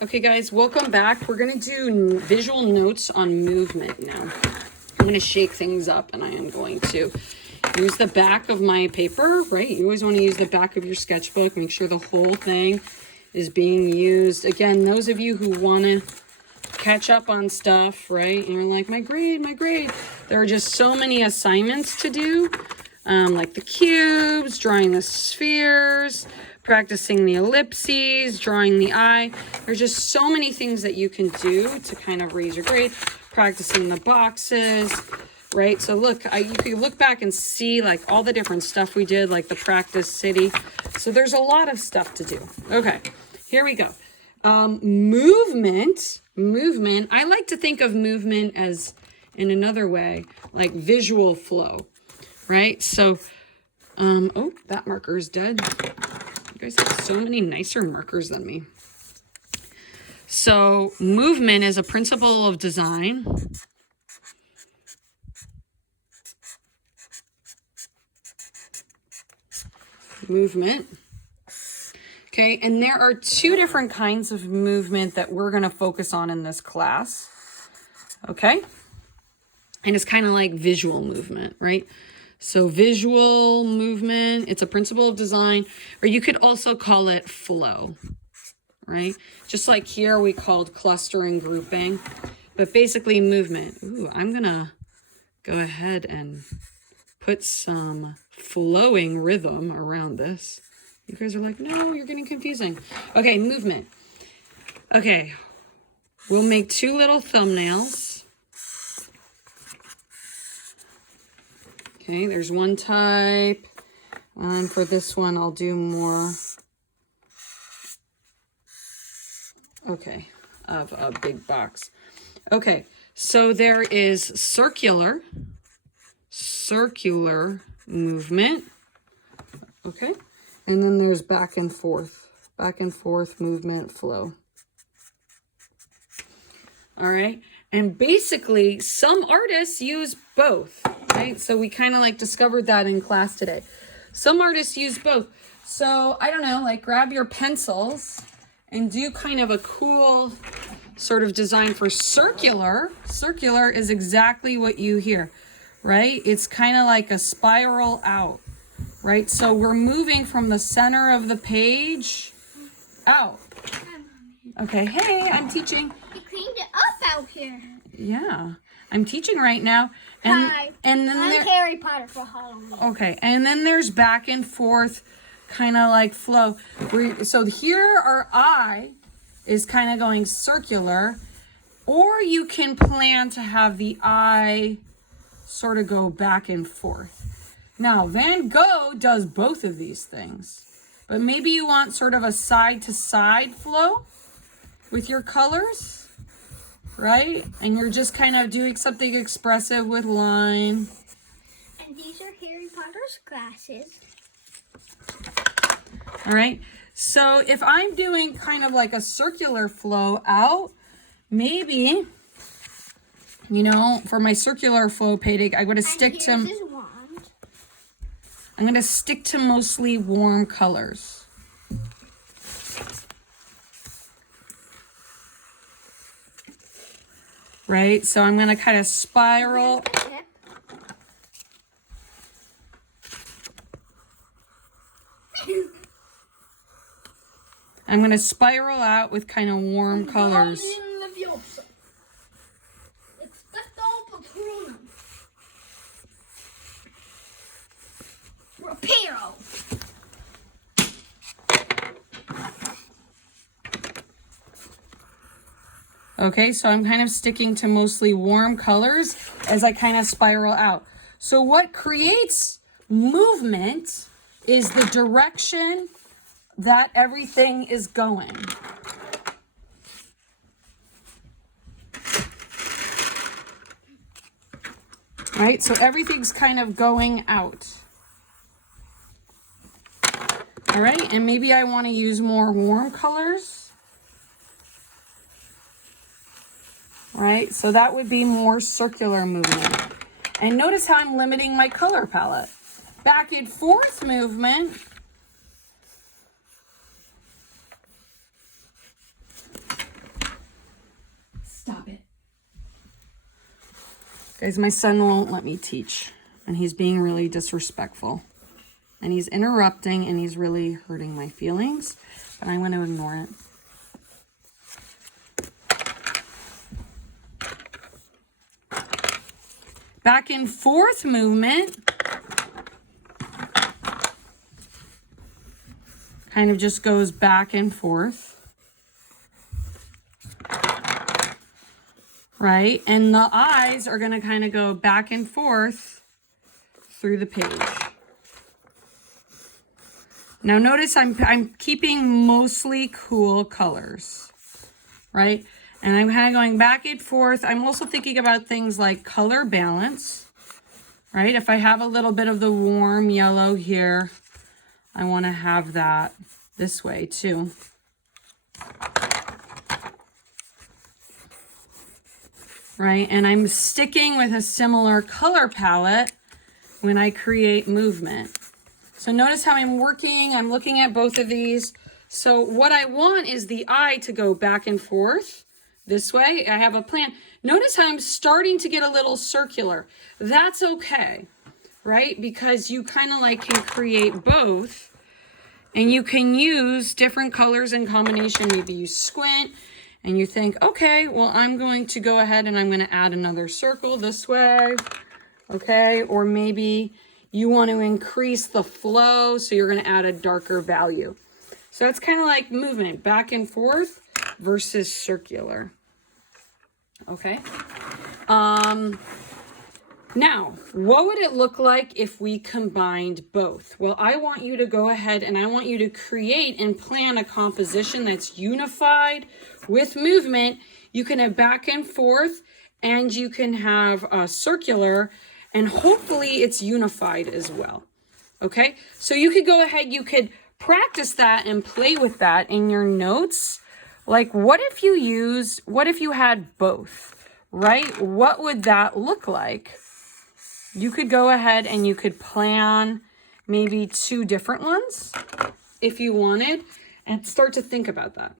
Okay guys, welcome back. We're going to do visual notes on movement now. I'm going to shake things up and I am going to use the back of my paper, right? You always want to use the back of your sketchbook. Make sure the whole thing is being used. Again, those of you who want to catch up on stuff, right? And you're like, my grade. There are just so many assignments to do, like the cubes, drawing the spheres, practicing the ellipses, drawing the eye. There's just so many things that you can do to kind of raise your grade, practicing the boxes, right? So look, you can look back and see like all the different stuff we did, like the practice city. So there's a lot of stuff to do. Okay, here we go. Movement. I like to think of movement as in another way, like visual flow, right? So, oh, that marker is dead. You guys have so many nicer markers than me. So movement is a principle of design. Movement. Okay, and there are two different kinds of movement that we're going to focus on in this class. Okay? And it's kind of like visual movement, right? So visual movement, it's a principle of design, or you could also call it flow, right? Just like here we called clustering, grouping, but basically movement. Ooh, I'm gonna go ahead and put some flowing rhythm around this. You guys are like, no, you're getting confusing. Okay, movement. Okay, we'll make two little thumbnails. Okay, there's one type, and for this one, I'll do more, okay, of a big box. Okay, so there is circular movement, okay, and then there's back and forth movement flow. All right, and basically some artists use both, right? So we kind of like discovered that in class today. Some artists use both. So I don't know, like grab your pencils and do kind of a cool sort of design for circular. Circular is exactly what you hear, right? It's kind of like a spiral out, right? So we're moving from the center of the page out. Okay, hey, I'm teaching. You cleaned it up out here. Yeah, I'm teaching right now. Hi. And then I'm Harry Potter for Halloween. Okay, and then there's back and forth, kind of like flow. So here our eye is kind of going circular, or you can plan to have the eye sort of go back and forth. Now, Van Gogh does both of these things, but maybe you want sort of a side-to-side flow with your colors, right? And you're just kind of doing something expressive with line. And these are Harry Potter's glasses. All right. So if I'm doing kind of like a circular flow out, maybe, you know, for my circular flow painting, I'm going to stick to, I'm going to stick to mostly warm colors. Right? So I'm going to kind of spiral. I'm going to spiral out with kind of warm colors. Okay, so I'm kind of sticking to mostly warm colors as I kind of spiral out. So what creates movement is the direction that everything is going. Right, so everything's kind of going out. All right, and maybe I want to use more warm colors. Right, so that would be more circular movement. And notice how I'm limiting my color palette. Back and forth movement. Guys, my son won't let me teach, and he's being really disrespectful. And he's interrupting, and he's really hurting my feelings, but I'm going to ignore it. Back and forth movement kind of just goes back and forth. Right? And the eyes are going to kind of go back and forth through the page. Now notice I'm keeping mostly cool colors, right? And I'm kind of going back and forth. I'm also thinking about things like color balance, right? If I have a little bit of the warm yellow here, I want to have that this way too. Right? And I'm sticking with a similar color palette when I create movement. So notice how I'm looking at both of these. So what I want is the eye to go back and forth this way. I have a plan. Notice how I'm starting to get a little circular. That's okay, right? Because you kind of like can create both, and you can use different colors in combination. Maybe you squint and you think, okay, well, I'm going to go ahead and I'm going to add another circle this way. Okay, or maybe you want to increase the flow, so you're going to add a darker value. So that's kind of like movement, back and forth versus circular. Okay. Now, what would it look like if we combined both? Well, I want you to go ahead and I want you to create and plan a composition that's unified with movement. You can have back and forth, and you can have circular, and hopefully it's unified as well. Okay, so you could go ahead, you could practice that and play with that in your notes. Like, what if you had both, right? What would that look like? You could go ahead and you could plan maybe 2 different ones if you wanted, and start to think about that.